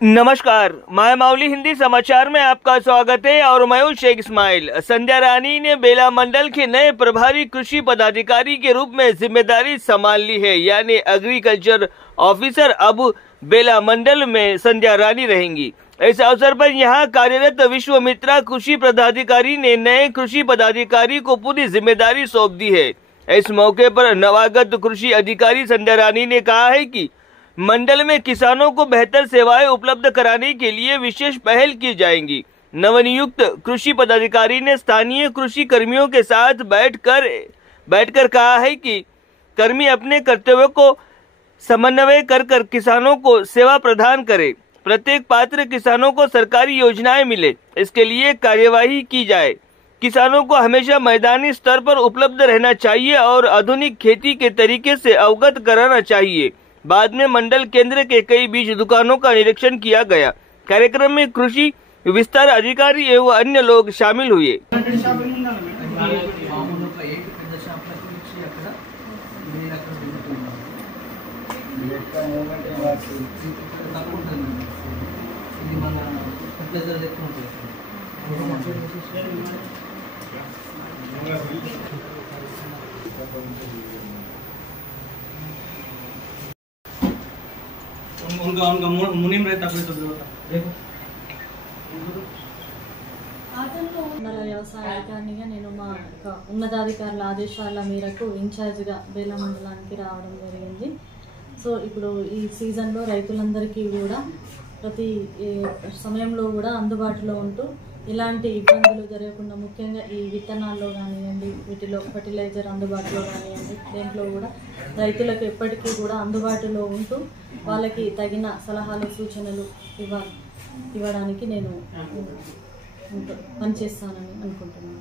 नमस्कार, मैं माउली हिंदी समाचार में आपका स्वागत है और मैं हूं शेख इस्माइल। संध्या रानी ने बेला मंडल के नए प्रभारी कृषि पदाधिकारी के रूप में जिम्मेदारी संभाल ली है, यानी एग्रीकल्चर ऑफिसर अब बेला मंडल में संध्या रानी रहेंगी। इस अवसर पर यहां कार्यरत विश्वामित्रा कृषि पदाधिकारी ने नए कृषि पदाधिकारी को पूरी जिम्मेदारी सौंप दी है। इस मौके पर नवागत कृषि अधिकारी संध्या रानी ने कहा है कि मंडल में किसानों को बेहतर सेवाएं उपलब्ध कराने के लिए विशेष पहल की जाएंगी। नवनियुक्त कृषि पदाधिकारी ने स्थानीय कृषि कर्मियों के साथ बैठकर कहा है कि कर्मी अपने कर्तव्यों को समन्वय कर किसानों को सेवा प्रदान करें। प्रत्येक पात्र किसानों को सरकारी योजनाएं मिले, इसके लिए कार्यवाही की जाए। किसानों को हमेशा मैदानी स्तर पर उपलब्ध रहना चाहिए और आधुनिक खेती के तरीके से अवगत कराना चाहिए। बाद में मंडल केंद्र के कई बीज दुकानों का निरीक्षण किया गया। कार्यक्रम में कृषि विस्तार अधिकारी एवं अन्य लोग शामिल हुए। उनका मुनीम रहता देखो వ్యవసాయ అధికారినిగా నేను మా ఉన్నతాధికారుల ఆదేశాల మేరకు ఇన్ఛార్జిగా బేలా మండలానికి రావడం జరిగింది। సో ఇప్పుడు ఈ సీజన్లో రైతులందరికీ కూడా ప్రతి సమయంలో కూడా అందుబాటులో ఉంటూ ఇలాంటి ఇబ్బందులు జరగకుండా, ముఖ్యంగా ఈ విత్తనాల్లో కానివ్వండి, వీటిలో ఫర్టిలైజర్ అందుబాటులో కానివ్వండి, దేంట్లో కూడా రైతులకు ఎప్పటికీ కూడా అందుబాటులో ఉంటూ వాళ్ళకి తగిన సలహాలు సూచనలు ఇవ్వడానికి నేను పనిచేస్తానని అనుకుంటున్నాను।